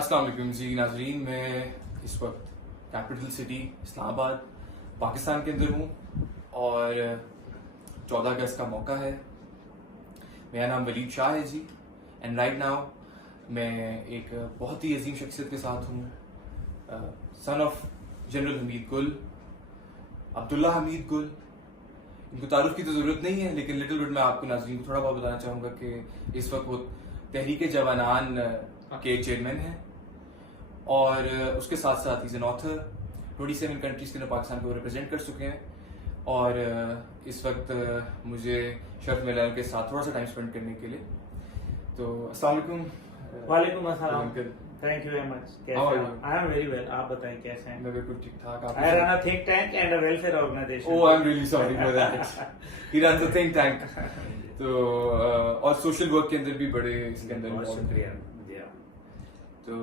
अस्सलाम वालेकुम जी नाजरीन, मैं इस वक्त कैपिटल सिटी इस्लामाबाद पाकिस्तान के अंदर हूँ और 14 अगस्त का मौका है। मेरा नाम वलीद शाह है जी एंड राइट नाउ मैं एक बहुत ही अजीम शख्सियत के साथ हूँ, सन ऑफ जनरल हमीद गुल, अब्दुल्ला हमीद गुल। इनको तारुफ की तो ज़रूरत नहीं है, लेकिन लिटिल बिट मैं आपको नाज़रीन को थोड़ा बहुत बताना चाहूँगा कि इस वक्त वो तहरीक जवानान के चेयरमैन हैं और उसके साथ साथ इज़ एन ऑथर। 27 कंट्रीज़ के अंदर पाकिस्तान को रिप्रेजेंट कर चुके हैं और इस वक्त मुझे शर्फ मिला उनके साथ थोड़ा सा टाइम स्पेंड करने के लिए। तो अस्सलाम वालेकुम। वालेकुम अस्सलाम। Uncle, thank you very much. How are कैसे you? I am very well. आप बताएं कैसे हैं? मैं बिल्कुल ठीक ठाक। I run a think tank and a welfare organisation. Oh, I'm really sorry for that. He runs a think tank. तो और सोशल वर्क के अंदर भी बड़े इसके अंदर बहुत involved शुक्रिया। हैं। जी तो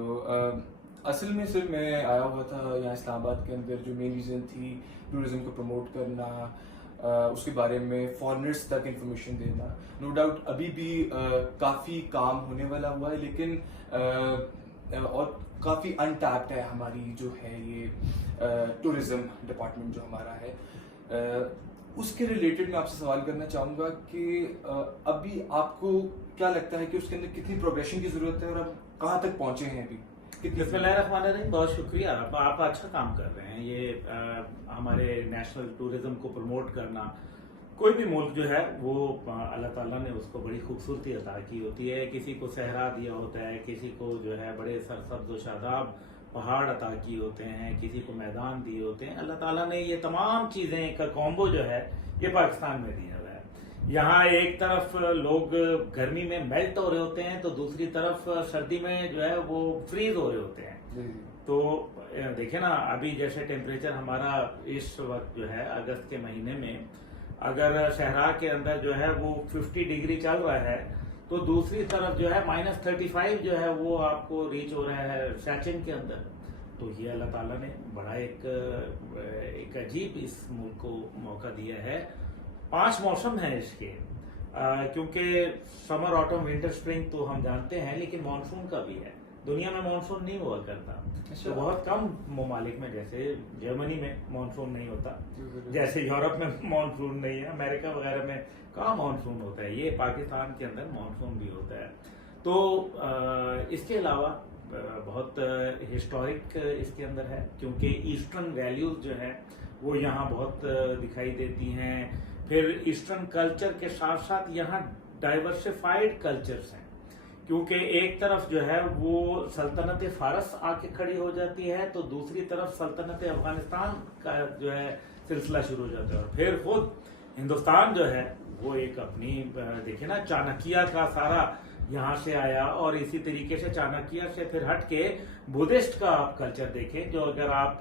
असल में सिर्फ मैं आया हुआ था यहाँ इस्लामाबाद के अंदर, जो मेन रीज़न थी टूरिज्म को प्रमोट करना, उसके बारे में फॉरेनर्स तक इंफॉर्मेशन देना। नो डाउट अभी भी काफ़ी काम होने वाला हुआ है, लेकिन और काफ़ी अनटैप्ड है हमारी जो है ये टूरिज्म डिपार्टमेंट जो हमारा है। उसके रिलेटेड मैं आपसे सवाल करना चाहूँगा कि अभी आपको क्या लगता है कि उसके अंदर कितनी प्रोग्रेशन की ज़रूरत है और आप कहाँ तक पहुँचे हैं अभी? बिस्मिल्लाहिर्रहमानिर्रहीम। बहुत शुक्रिया। आप अच्छा काम कर रहे हैं। ये हमारे नेशनल टूरिज्म को प्रमोट करना, कोई भी मुल्क जो है वो अल्लाह ताला ने उसको बड़ी खूबसूरती अता की होती है। किसी को सहरा दिया होता है, किसी को जो है बड़े सरसब्ज़ व शादाब पहाड़ अता किए होते हैं, किसी को मैदान दिए होते हैं। अल्लाह ताला ने ये तमाम चीज़ें का कॉम्बो जो है ये पाकिस्तान में दिया हुआ है। यहाँ एक तरफ लोग गर्मी में मेल्ट हो रहे होते हैं तो दूसरी तरफ सर्दी में जो है वो फ्रीज हो रहे होते हैं। तो देखिए ना, अभी जैसे टेम्परेचर हमारा इस वक्त जो है अगस्त के महीने में अगर शहरा के अंदर जो है वो 50 डिग्री चल रहा है तो दूसरी तरफ जो है -35 जो है वो आपको रीच हो रहा है सैचिन के अंदर। तो ये अल्लाह ताला ने बड़ा एक अजीब इस मुल्क को मौका दिया है। 5 मौसम हैं इसके, क्योंकि समर, ऑटम, विंटर, स्प्रिंग तो हम जानते हैं, लेकिन मानसून का भी है। दुनिया में मानसून नहीं हुआ करता। तो बहुत कम ममालिक में, जैसे जर्मनी में मानसून नहीं होता, जैसे यूरोप में मानसून नहीं है, अमेरिका वगैरह में कहाँ मानसून होता है। ये पाकिस्तान के अंदर मानसून भी होता है। तो इसके अलावा बहुत हिस्टोरिक इसके अंदर है, क्योंकि ईस्टर्न वैल्यूज जो है वो यहाँ बहुत दिखाई देती हैं। फिर ईस्टर्न कल्चर के साथ साथ यहाँ डाइवर्सिफाइड कल्चर्स हैं, क्योंकि एक तरफ जो है वो सल्तनत फारस आके खड़ी हो जाती है तो दूसरी तरफ सल्तनत अफगानिस्तान का जो है सिलसिला शुरू हो जाता है। और फिर खुद हिंदुस्तान जो है वो एक अपनी, देखिए ना, चाणक्य का सारा यहाँ से आया और इसी तरीके से चाणक्य से फिर हट के बुद्धिस्ट का आप कल्चर देखें, जो अगर आप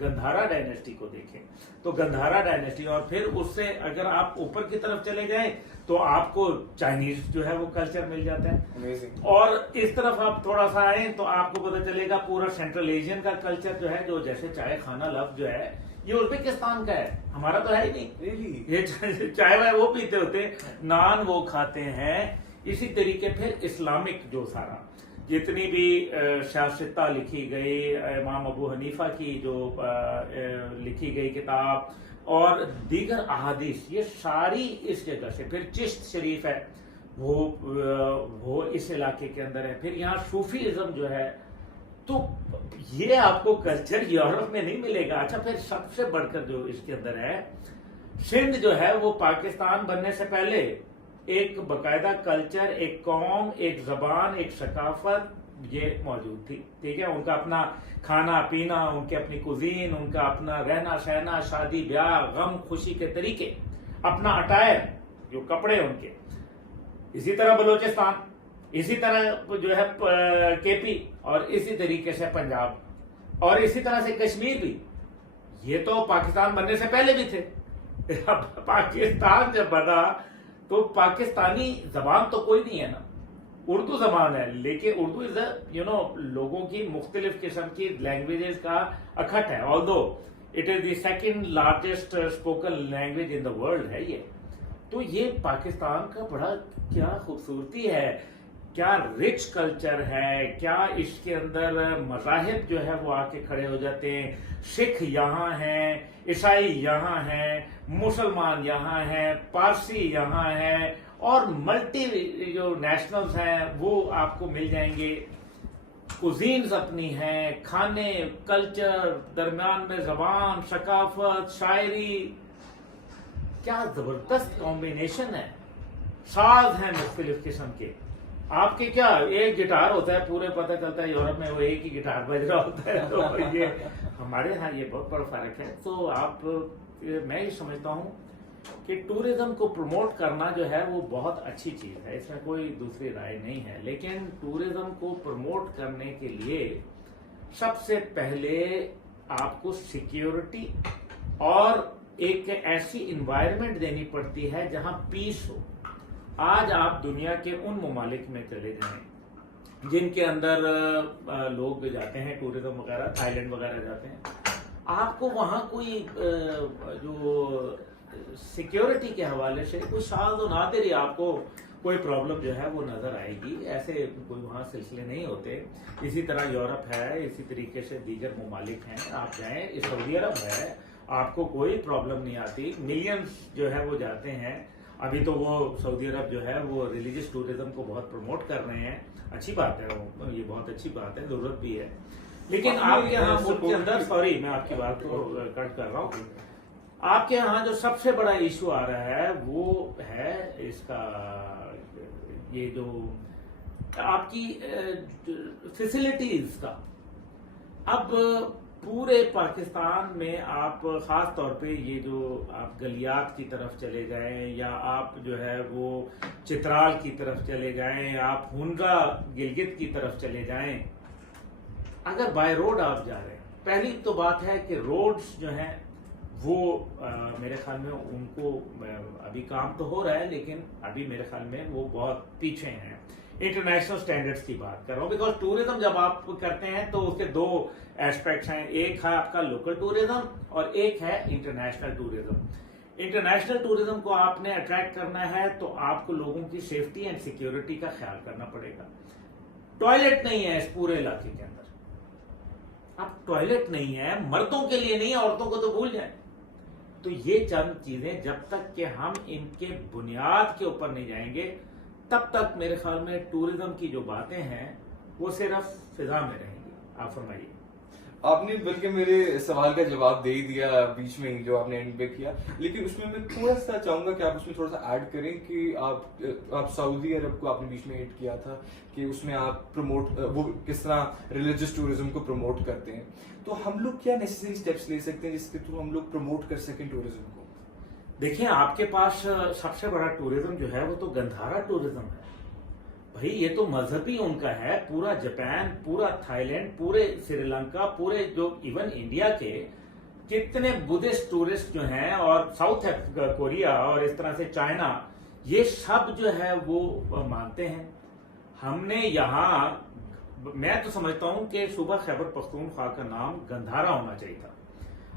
गंधारा डायनेस्टी को देखें तो गंधारा डायनेस्टी, और फिर उससे अगर आप ऊपर की तरफ चले जाएं तो आपको चाइनीज जो है वो कल्चर मिल जाता है। Amazing. और इस तरफ आप थोड़ा सा आए तो आपको पता चलेगा पूरा सेंट्रल एशियन का कल्चर जो है, जो जैसे चाय खाना लफ्ज जो है ये उज्बेकिस्तान का है, हमारा तो है ही नहीं। Really? ये चाय वाय वो पीते होते, नान वो खाते हैं। इसी तरीके फिर इस्लामिक जो सारा जितनी भी शास्त्रता लिखी गई, इमाम अबू हनीफा की जो लिखी गई किताब और दीगर अहादीस, ये सारी इस जगह से। फिर चिश्त शरीफ है वो इस इलाके के अंदर है। फिर यहाँ सूफीइज्म जो है, तो ये आपको कल्चर यूरोप में नहीं मिलेगा। अच्छा, फिर सबसे बढ़कर जो इसके अंदर है, सिंध जो है वो पाकिस्तान बनने से पहले एक बकायदा कल्चर, एक कौम, एक जबान, एक सकाफत ये मौजूद थी। ठीक है, उनका अपना खाना पीना, उनके अपनी कुजीन, उनका अपना रहना सहना, शादी ब्याह, गम खुशी के तरीके, अपना अटायर, जो कपड़े उनके। इसी तरह बलोचिस्तान, इसी तरह जो है केपी, और इसी तरीके से पंजाब, और इसी तरह से कश्मीर भी। ये तो पाकिस्तान बनने से पहले भी थे। अब पाकिस्तान जब बना तो पाकिस्तानी जबान तो कोई नहीं है ना, उर्दू जबान है, लेकिन उर्दू इज लोगों की मुख्तलिफ किस्म की लैंग्वेजेस का अखट है। Although it is the second largest spoken language in the world है ये। तो ये पाकिस्तान का बड़ा क्या खूबसूरती है। क्या रिच कल्चर है, क्या इसके अंदर मज़ाहिब जो है वो आके खड़े हो जाते हैं। सिख यहाँ हैं, ईसाई यहाँ हैं, मुसलमान यहाँ हैं, पारसी यहाँ हैं, और मल्टी जो नेशनल्स हैं वो आपको मिल जाएंगे। कुजीन्स अपनी हैं, खाने, कल्चर, दरमियान में जबान, सकाफत, शायरी, क्या जबरदस्त कॉम्बिनेशन है। साज हैं मुख्तलिफ किस्म के। आपके क्या एक गिटार होता है पूरे, पता चलता है यूरोप में वो एक ही गिटार बज रहा होता है, तो ये हमारे यहाँ ये बहुत बड़ा फर्क है। तो आप, मैं ये समझता हूँ कि टूरिज्म को प्रमोट करना जो है वो बहुत अच्छी चीज़ है, इसमें कोई दूसरी राय नहीं है। लेकिन टूरिज्म को प्रमोट करने के लिए सबसे पहले आपको सिक्योरिटी और एक ऐसी इन्वायरमेंट देनी पड़ती है जहां पीस हो। आज आप दुनिया के उन ममालिक में चले जाएं जिनके अंदर लोग जाते हैं टूरिज्म वगैरह, थाईलैंड वगैरह जाते हैं, आपको वहां कोई जो सिक्योरिटी के हवाले से कोई शायद नादिर ही आपको कोई प्रॉब्लम जो है वो नजर आएगी। ऐसे कोई वहाँ सिलसिले नहीं होते। इसी तरह यूरोप है, इसी तरीके से दीगर ममालिक हैं, आप जाएं, सऊदी अरब है, आपको कोई प्रॉब्लम नहीं आती। मिलियंस जो है वो जाते हैं। अभी तो वो सऊदी अरब जो है वो रिलीजियस टूरिज्म को बहुत प्रमोट कर रहे हैं, अच्छी बात है, वो ये बहुत अच्छी बात है, जरूरत भी है। लेकिन आपके यहाँ मुल्क के अंदर, सॉरी मैं आपकी बात को कट कर रहा हूँ, आपके यहाँ जो सबसे बड़ा इशू आ रहा है वो है इसका, ये जो आपकी फैसिलिटीज का। अब पूरे पाकिस्तान में आप खास तौर पे ये जो आप गलियात की तरफ चले जाएं, या आप जो है वो चित्राल की तरफ चले जाएं, आप हुंडा गिलगित की तरफ चले जाएं, अगर बाय रोड आप जा रहे हैं, पहली तो बात है कि रोड्स जो हैं वो मेरे ख्याल में उनको अभी काम तो हो रहा है, लेकिन अभी मेरे ख्याल में वो बहुत पीछे हैं। इंटरनेशनल स्टैंडर्ड्स की बात कर रहा हूँ, बिकॉज टूरिज्म जब आप करते हैं तो उसके दो एस्पेक्ट्स हैं, एक है आपका लोकल टूरिज्म और एक है इंटरनेशनल टूरिज्म। इंटरनेशनल टूरिज्म को आपने अट्रैक्ट करना है तो आपको लोगों की सेफ्टी एंड सिक्योरिटी का ख्याल करना पड़ेगा। टॉयलेट नहीं है इस पूरे इलाके के अंदर, अब टॉयलेट नहीं है, मर्दों के लिए नहीं है, औरतों को तो भूल जाए। तो ये चंद चीजें जब तक कि हम इनके बुनियाद के ऊपर नहीं जाएंगे, तब तक मेरे ख्याल में टूरिज्म की जो बातें हैं वो सिर्फ फिजा में रहेंगी। आप फरमाइए। आपने बल्कि मेरे सवाल का जवाब दे ही दिया बीच में ही, जो आपने एंड पे किया, लेकिन उसमें मैं थोड़ा सा चाहूंगा कि आप उसमें थोड़ा सा ऐड करें कि आप सऊदी अरब को आपने बीच में ऐड किया था कि उसमें आप प्रमोट, वो किस तरह रिलीजियस टूरिज्म को प्रमोट करते हैं। तो हम लोग क्या नेसेसरी स्टेप्स ले सकते हैं जिसके थ्रू हम लोग प्रमोट कर सकें टूरिज्म को? देखिए, आपके पास सबसे बड़ा टूरिज्म जो है वो तो गंधारा टूरिज्म है भाई। ये तो मजहबी उनका है, पूरा जापान, पूरा थाईलैंड, पूरे श्रीलंका, पूरे जो इवन इंडिया के कितने बुद्धिस्ट टूरिस्ट जो हैं, और साउथ कोरिया और इस तरह से चाइना, ये सब जो है वो मानते हैं। हमने यहाँ, मैं तो समझता हूं कि सुबह खैबर पख्तूनख्वा का नाम गंधारा होना चाहिए था।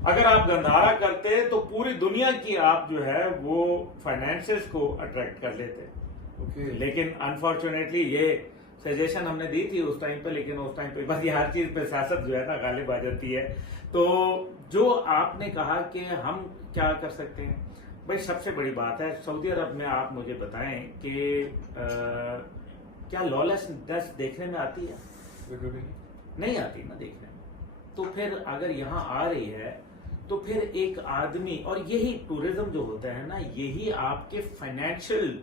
अगर आप गंधारा करते तो पूरी दुनिया की आप जो है वो फाइनेंसेस को अट्रैक्ट कर लेते। लेकिन अनफॉर्चुनेटली ये सजेशन हमने दी थी उस टाइम पे, लेकिन उस टाइम पे बस ये हर चीज पे सियासत जो है ना गालिब आ जाती है। तो जो आपने कहा कि हम क्या कर सकते हैं, भाई सबसे बड़ी बात है, सऊदी अरब में आप मुझे बताएं कि क्या लॉलेसनेस देखने में आती है? नहीं आती ना देखने में। तो फिर अगर यहाँ आ रही है तो फिर एक आदमी, और यही टूरिज्म जो होता है ना, यही आपके फाइनेंशियल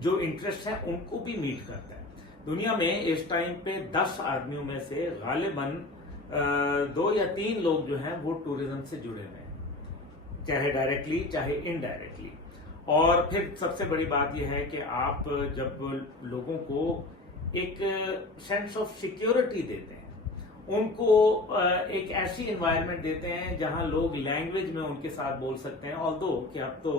जो इंटरेस्ट है उनको भी मीट करता है। दुनिया में इस टाइम पे 10 आदमियों में से गालिबन 2 या 3 लोग जो हैं वो टूरिज्म से जुड़े हुए हैं, चाहे डायरेक्टली चाहे इनडायरेक्टली। और फिर सबसे बड़ी बात यह है कि आप जब लोगों को एक सेंस ऑफ सिक्योरिटी देते हैं, उनको एक ऐसी एनवायरनमेंट देते हैं जहां लोग लैंग्वेज में उनके साथ बोल सकते हैं। ऑल्दो कि अब तो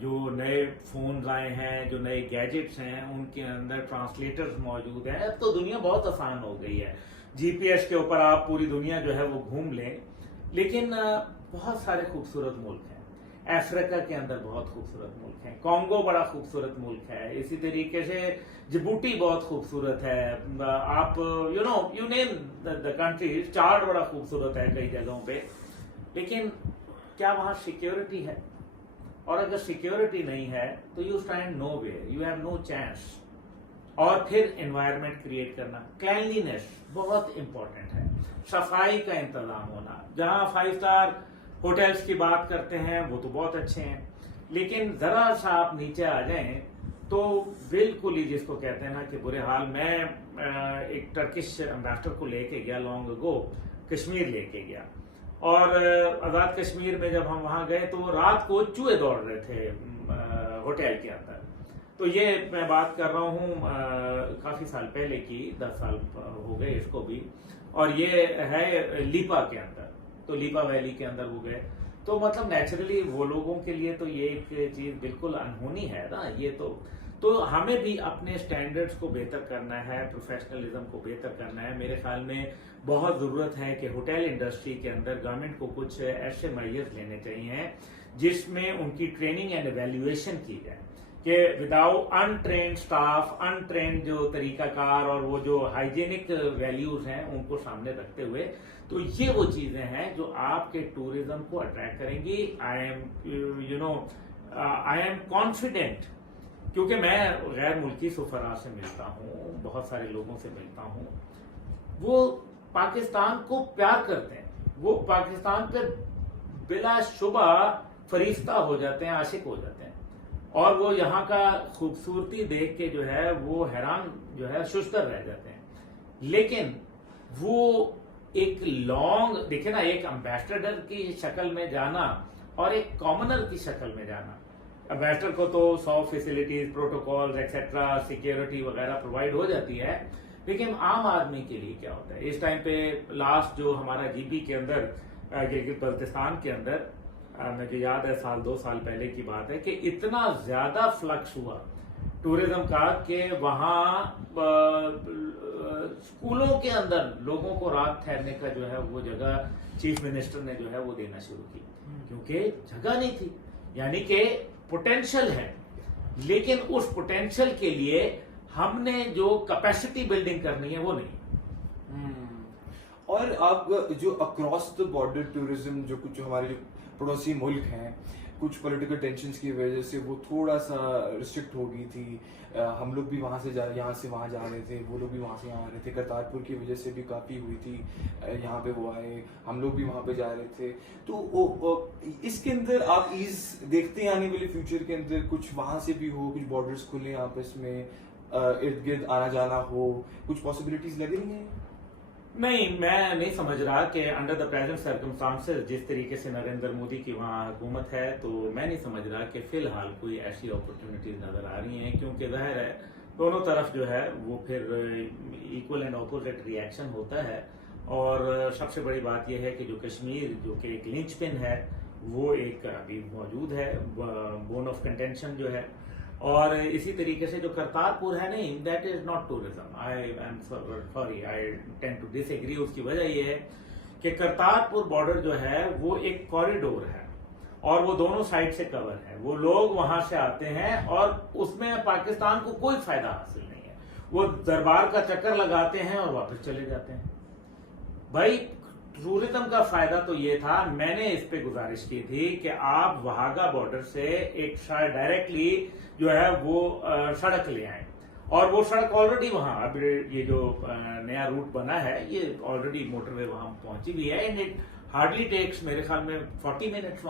जो नए फोन आए हैं, जो नए गैजेट्स हैं, उनके अंदर ट्रांसलेटर्स मौजूद हैं, अब तो दुनिया बहुत आसान हो गई है। जीपीएस के ऊपर आप पूरी दुनिया जो है वो घूम लें। लेकिन बहुत सारे खूबसूरत मुल्क हैं। अफ्रीका के अंदर बहुत खूबसूरत मुल्क है, कॉन्गो बड़ा खूबसूरत मुल्क है, इसी तरीके से जिबूटी बहुत खूबसूरत है, आप यू नेम द कंट्री, चार्ड बड़ा खूबसूरत है कई जगहों पे। लेकिन क्या वहां सिक्योरिटी है? और अगर सिक्योरिटी नहीं है तो you stand nowhere, you have no chance. और फिर एनवायरनमेंट क्रिएट करना, क्लैनलीनेस बहुत इंपॉर्टेंट है, सफाई का इंतजाम होना। जहां 5 स्टार होटल्स की बात करते हैं वो तो बहुत अच्छे हैं, लेकिन जरा सा आप नीचे आ जाएं तो बिल्कुल ही जिसको कहते हैं ना कि बुरे हाल। मैं एक टर्किश एम्बेसडर को लेके गया लॉन्ग अगो, कश्मीर लेके गया, और आजाद कश्मीर में जब हम वहां गए तो रात को चूहे दौड़ रहे थे होटल के अंदर। तो ये मैं बात कर रहा हूँ काफी साल पहले की, 10 साल हो गए इसको भी, और ये है लीपा के अंदर, तो लीपा वैली के अंदर हो गए। तो मतलब नेचुरली वो लोगों के लिए तो ये एक चीज बिल्कुल अनहोनी है ना। ये तो हमें भी अपने स्टैंडर्ड्स को बेहतर करना है, प्रोफेशनलिज्म को बेहतर करना है। मेरे ख्याल में बहुत जरूरत है कि होटल इंडस्ट्री के अंदर गवर्नमेंट को कुछ ऐसे मेजर्स लेने चाहिए जिसमें उनकी ट्रेनिंग एंड एवेल्युएशन की जाए, कि विदाउट अनट्रेन्ड स्टाफ, अनट्रेन्ड जो तरीकाकार और वो जो हाइजीनिक वैल्यूज हैं उनको सामने रखते हुए, तो ये वो चीजें हैं जो आपके टूरिज्म को अट्रैक्ट करेंगी। आई एम कॉन्फिडेंट, क्योंकि मैं गैर मुल्की सफरा से मिलता हूँ, बहुत सारे लोगों से मिलता हूँ, वो पाकिस्तान को प्यार करते हैं, वो पाकिस्तान पे बिलाशुबा फरिश्ता हो जाते हैं, आशिक हो जाते हैं, और वो यहाँ का खूबसूरती देख के जो है वो हैरान जो है शुष्तर रह जाते हैं। लेकिन वो एक लॉन्ग देखे ना, एक एम्बेसडर की शक्ल में जाना और एक कॉमनर की शक्ल में जाना। एम्बेसडर को तो 100 फैसिलिटीज, प्रोटोकॉल एक्सेट्रा, सिक्योरिटी वगैरह प्रोवाइड हो जाती है, लेकिन आम आदमी के लिए क्या होता है? इस टाइम पे लास्ट जो हमारा जीबी के अंदर, गिलगित बल्तिस्तान के अंदर, मुझे याद है 1-2 साल पहले की बात है कि इतना ज्यादा फ्लक्स हुआ टूरिज्म का कि वहां स्कूलों के अंदर लोगों को रात ठहरने का जो है वो जगह चीफ मिनिस्टर ने जो है वो देना शुरू की, क्योंकि जगह नहीं थी। यानी कि पोटेंशियल है, लेकिन उस पोटेंशियल के लिए हमने जो कैपेसिटी बिल्डिंग करनी है वो नहीं। और अब जो अक्रॉस द बॉर्डर टूरिज्म, जो कुछ हमारे जो पड़ोसी मुल्क हैं, कुछ पॉलिटिकल टेंशन्स की वजह से वो थोड़ा सा रिस्ट्रिक्ट हो गई थी। हम लोग भी वहाँ से वहाँ जा रहे थे, वो लोग भी वहाँ से यहाँ आ रहे थे। करतारपुर की वजह से भी काफ़ी हुई थी, यहाँ पे वो आए, हम लोग भी वहाँ पे जा रहे थे। तो इसके अंदर आप ईज देखते हैं आने वाले फ्यूचर के अंदर, कुछ वहाँ से भी हो, कुछ बॉर्डर्स खुले आपस में, इर्द गिर्द आना जाना हो, कुछ पॉसिबिलिटीज लग रही हैं? नहीं, मैं नहीं समझ रहा कि अंडर द प्रेजेंट सर्कमस्टांसेस जिस तरीके से नरेंद्र मोदी की वहाँ हुकूमत है, तो मैं नहीं समझ रहा कि फिलहाल कोई ऐसी अपॉर्चुनिटीज नजर आ रही हैं, क्योंकि जाहिर है दोनों तरफ जो है वो फिर इक्वल एंड ऑपोजिट रिएक्शन होता है। और सबसे बड़ी बात यह है कि जो कश्मीर, जो कि एक लिंचपिन है, वो एक अभी मौजूद है, बोन ऑफ कंटेंशन जो है। और इसी तरीके से जो करतारपुर है, नहीं, that is not tourism. I am sorry, I tend to disagree. उसकी वजह यह है कि करतारपुर बॉर्डर जो है वो एक कॉरिडोर है और वो दोनों साइड से कवर है। वो लोग वहां से आते हैं और उसमें पाकिस्तान को कोई फायदा हासिल नहीं है। वो दरबार का चक्कर लगाते हैं और वापस चले जाते हैं। भाई, टूरिज्म का फायदा तो ये था, मैंने इस पे गुजारिश की थी कि आप वहागा बॉर्डर से एक डायरेक्टली जो है वो सड़क ले आए, और वो सड़क ऑलरेडी वहां, अब ये जो नया रूट बना है, ये ऑलरेडी मोटरवे वहां पहुंची भी है। एंड इट हार्डली टेक्स मेरे ख्याल में 40 मिनट्स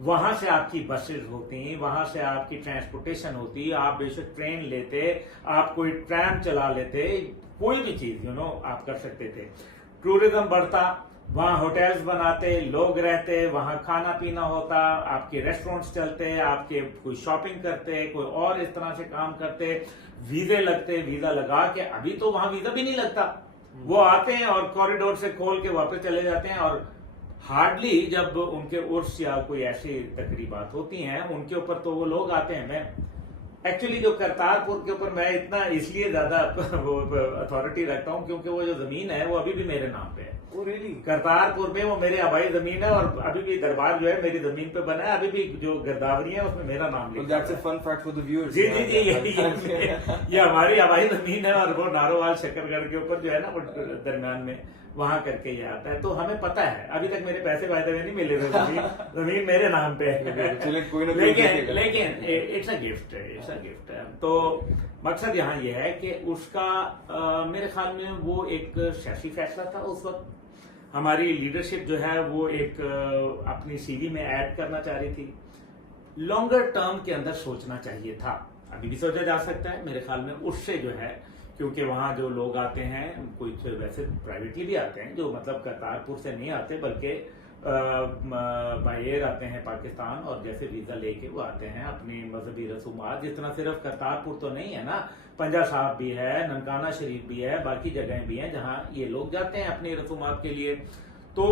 वहां से आपकी बसेस होती, वहां से आपकी ट्रांसपोर्टेशन होती, आप बेशक ट्रेन लेते, आप कोई ट्रैम चला लेते, कोई भी चीज आप कर सकते थे। टूरिज्म बढ़ता, वहां होटल्स बनाते, लोग रहते, वहां खाना पीना होता, आपके रेस्टोरेंट्स चलते, आपके कोई शॉपिंग करते, कोई और इस तरह से काम करते, वीजे लगते, वीजा लगा के, अभी तो वहां वीजा भी नहीं लगता, वो आते हैं और कॉरिडोर से खोल के वापस चले जाते हैं। और हार्डली जब उनके उर्स या कोई ऐसी तकरीबात होती हैं उनके ऊपर तो वो लोग आते हैं। मैं एक्चुअली जो करतारपुर के ऊपर मैं इतना इसलिए ज्यादा वो अथॉरिटी रखता हूँ क्योंकि वो जो जमीन है वो अभी भी मेरे नाम पे है। Oh really? करतारपुर में वो मेरे आबाई जमीन है और अभी भी दरबार जो है मेरी जमीन पे बना है, अभी भी जो गिरदावरी है उसमें मेरा नाम Well, लिखा that's a fun fact for the viewers. जी जी जी ये हमारी आबाई जमीन है और वो नारोवाल शकरगढ़ के ऊपर जो है ना वो दरमियान में वहां करके ये आता है, तो हमें पता है। अभी तक मेरे पैसे वायदे में नहीं मिले थे, जमीन मेरे नाम पे है। चलिए कोई ना कोई लेकिन लेकिन इट्स अ गिफ्ट है, इट्स अ गिफ्ट है। तो मकसद यहाँ ये है कि उसका मेरे ख्याल में वो एक सियासी फैसला था उस वक्त। हमारी लीडरशिप जो है वो एक अपनी सीवी में ऐड करना चाह रही थी। लॉन्गर टर्म के अंदर सोचना चाहिए था, अभी भी सोचा जा सकता है मेरे ख्याल में। उससे जो है, क्योंकि वहां जो लोग आते हैं कुछ वैसे प्राइवेटली भी आते हैं, जो मतलब करतारपुर से नहीं आते बल्कि बाय एयर आते हैं पाकिस्तान, और जैसे वीजा लेके वो आते हैं अपनी मजहबी रसूमात। जितना सिर्फ करतारपुर तो नहीं है ना, पंजा साहब भी है, ननकाना शरीफ भी है, बाकी जगहें भी हैं जहां ये लोग जाते हैं अपनी रसूमात के लिए। तो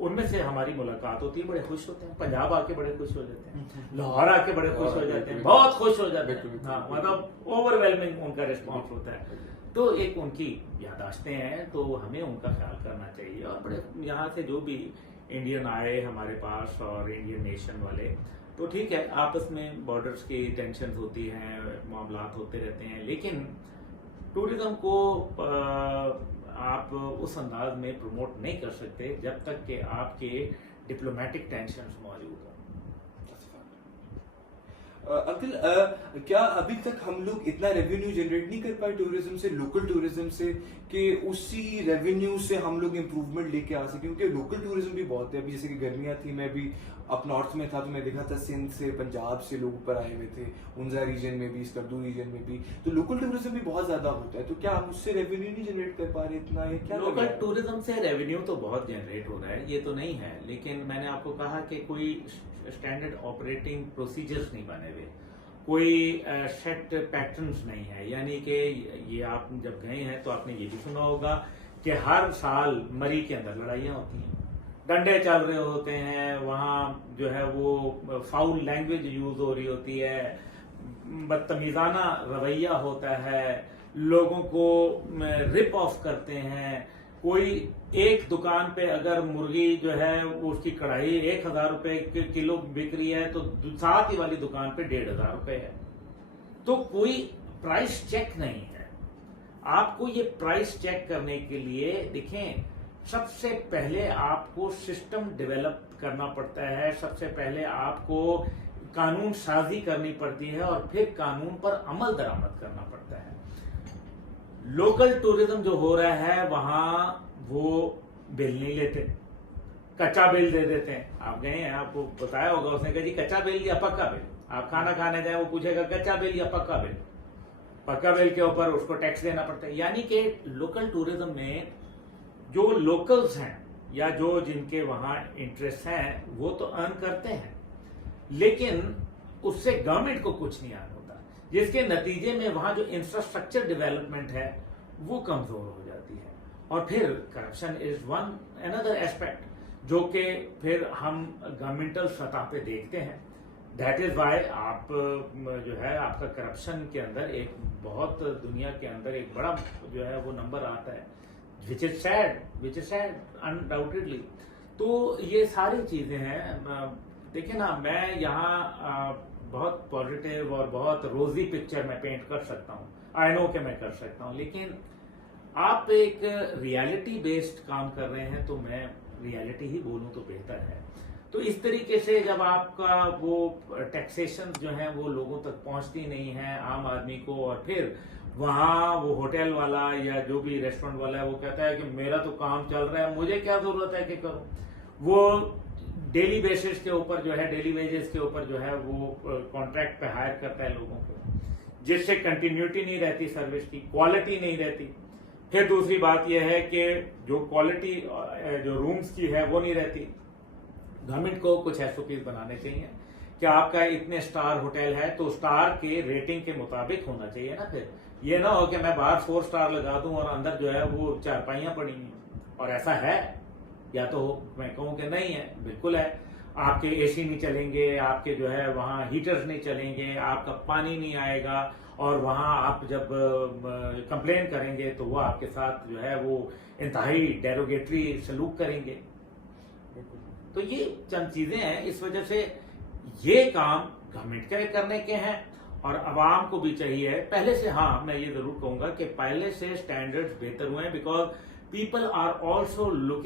उनमें से हमारी मुलाकात होती है, बड़े खुश होते हैं। पंजाब आके बड़े खुश हो जाते हैं, लाहौर आके बड़े खुश हो जाते हैं, बहुत खुश हो जाते हैं। हाँ, मतलब ओवरवेलमिंग उनका रिस्पॉन्स होता है। तो एक उनकी यादाश्तें हैं, तो हमें उनका ख्याल करना चाहिए। और बड़े यहाँ से जो भी इंडियन आए हमारे पास और इंडियन नेशन वाले, तो ठीक है, आपस में बॉर्डर्स की टेंशन होती हैं, मामलात होते रहते हैं, लेकिन टूरिज्म को आप उस अंदाज में प्रमोट नहीं कर सकते जब तक कि आपके डिप्लोमेटिक टेंशन मौजूद हो। अंकल, क्या अभी तक हम लोग इतना रेवेन्यू जनरेट नहीं कर पाए टूरिज्म से, लोकल टूरिज्म से, कि उसी रेवेन्यू से हम लोग इम्प्रूवमेंट लेके आ सके? क्योंकि लोकल टूरिज्म भी बहुत है। अभी जैसे कि गर्मियां थी, मैं भी अप नॉर्थ में था, तो मैं देखा था सिंध से, पंजाब से लोग ऊपर आए हुए थे, उनजा रीजन में भी, स्कर्दू रीजन में भी। तो लोकल टूरिज्म भी बहुत ज्यादा होता है, तो क्या हम उससे रेवेन्यू नहीं जनरेट कर पा रहे इतना? ये क्या लोकल टूरिज्म से रेवेन्यू तो बहुत जनरेट हो रहा है, ये तो नहीं है, लेकिन मैंने आपको कहा कि कोई स्टैंडर्ड ऑपरेटिंग प्रोसीजर्स नहीं बने हुए, कोई सेट पैटर्न्स नहीं है। यानी कि ये आप जब गए हैं तो आपने ये भी सुना होगा कि हर साल मरी के अंदर लड़ाइयाँ होती हैं, डंडे चल रहे होते हैं, वहाँ जो है वो फाउल लैंग्वेज यूज हो रही होती है, बदतमीजाना रवैया होता है, लोगों को रिप ऑफ करते हैं। कोई एक दुकान पे अगर मुर्गी जो है उसकी कढ़ाई 1000 रुपए किलो बिक रही है, तो साथ ही वाली दुकान पे 1500 रुपए है। तो कोई प्राइस चेक नहीं है। आपको ये प्राइस चेक करने के लिए देखें, सबसे पहले आपको सिस्टम डेवलप करना पड़ता है, सबसे पहले आपको कानून साजी करनी पड़ती है, और फिर कानून पर अमल दरामद करना पड़ता है। लोकल टूरिज्म जो हो रहा है वहां वो बिल नहीं लेते, कच्चा बिल दे देते हैं। आप गए हैं, आपको बताया होगा, उसने कहा जी कच्चा बिल या पक्का बिल। आप खाना खाने जाए, वो पूछेगा कच्चा बिल या पक्का बिल। पक्का बिल के ऊपर उसको टैक्स देना पड़ता है। यानी कि लोकल टूरिज्म में जो लोकल्स हैं या जो जिनके वहां इंटरेस्ट हैं वो तो अर्न करते हैं, लेकिन उससे गवर्नमेंट को कुछ नहीं अर्न होता, जिसके नतीजे में वहां जो इंफ्रास्ट्रक्चर डेवलपमेंट है वो कमजोर हो जाती है। और फिर corruption is one another aspect जो कि फिर हम गवर्नमेंटल सतह पे देखते हैं। दैट इज वाई आप जो है आपका करप्शन के अंदर एक बहुत दुनिया के अंदर एक बड़ा जो है वो नंबर आता है, विच इज सैड अनडाउटेडली। तो ये सारी चीजें हैं। देखिए ना, मैं यहाँ बहुत पॉजिटिव और बहुत रोजी पिक्चर मैं पेंट कर सकता हूँ, आई नो कि मैं कर सकता हूँ, लेकिन आप एक रियलिटी बेस्ड काम कर रहे हैं तो मैं रियलिटी ही बोलूं तो बेहतर है। तो इस तरीके से जब आपका वो टैक्सेशन जो है वो लोगों तक पहुंचती नहीं है आम आदमी को, और फिर वहां वो होटल वाला या जो भी रेस्टोरेंट वाला है वो कहता है कि मेरा तो काम चल रहा है, मुझे क्या जरूरत है कि करूं। वो डेली बेसिस के ऊपर जो है, डेली वेजेस के ऊपर जो है वो कॉन्ट्रैक्ट पे हायर करता है लोगों को, जिससे कंटिन्यूटी नहीं रहती, सर्विस की क्वालिटी नहीं रहती। फिर दूसरी बात यह है कि जो क्वालिटी जो रूम्स की है वो नहीं रहती। गवर्नमेंट को कुछ एसओपीज बनाने चाहिए कि आपका इतने स्टार होटल है तो स्टार के रेटिंग के मुताबिक होना चाहिए ना। फिर ये ना हो कि मैं बाहर 4 स्टार लगा दूं और अंदर जो है वो चारपाइयां पड़ी हैं। और ऐसा है या तो मैं कहूं कि नहीं है, बिल्कुल है। आपके एसी नहीं चलेंगे, आपके जो है वहां हीटर्स नहीं चलेंगे, आपका पानी नहीं आएगा, और वहां आप जब कंप्लेन करेंगे तो वो आपके साथ जो है वो इंतहाई डेरोगेटरी सलूक करेंगे। तो ये चंद चीजें हैं, इस वजह से ये काम गवर्नमेंट के करने के हैं और आवाम को भी चाहिए पहले से। हाँ, मैं ये जरूर कहूंगा कि पहले से स्टैंडर्ड्स बेहतर हुए हैं, because people are also looking